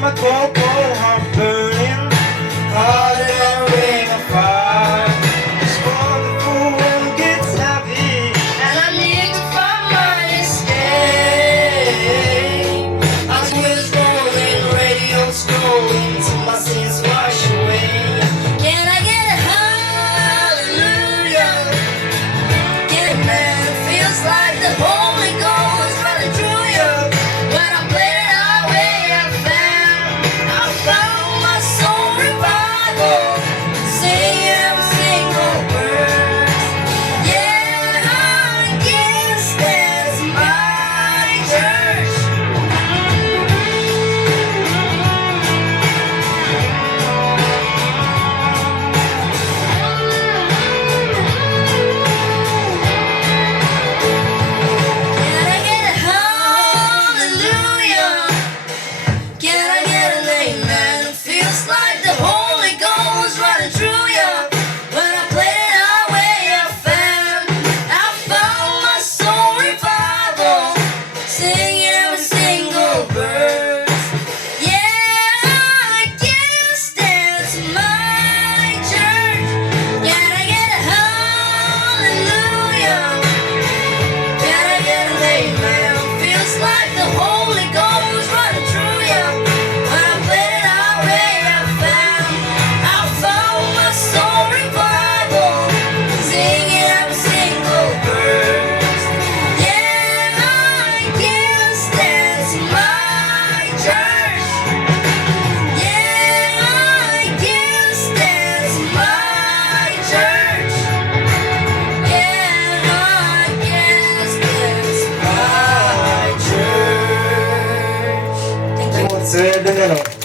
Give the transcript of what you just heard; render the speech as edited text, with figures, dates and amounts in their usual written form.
my cocoa heart burning hotter than a ring of fire. This wonderful world gets happy, and I need to find my escape. Our wheels rolling, radio scrolling till my sins wash away. Can I get a hallelujah? Get it, man, it feels like the Holy Ghost running through you. When I played it our way, I found my soul revival. Sing every single verse. Yeah, I guess that's my church. Can I get a hallelujah? Can I get an amen? It feels like the Holy Ghost running through you. When I played it our way, I found my soul revival. Sing every single verse. Yeah, I guess that's my church. Can I get a hallelujah? Can I get an amen? Feels like the Holy Ghost running through you. When I played it our way, I found my soul revival. Singing every single verse. Yeah, I guess that's my church. Yeah, I guess that's my church. Yeah, I guess that's my church. Thank you. Sir Danilo.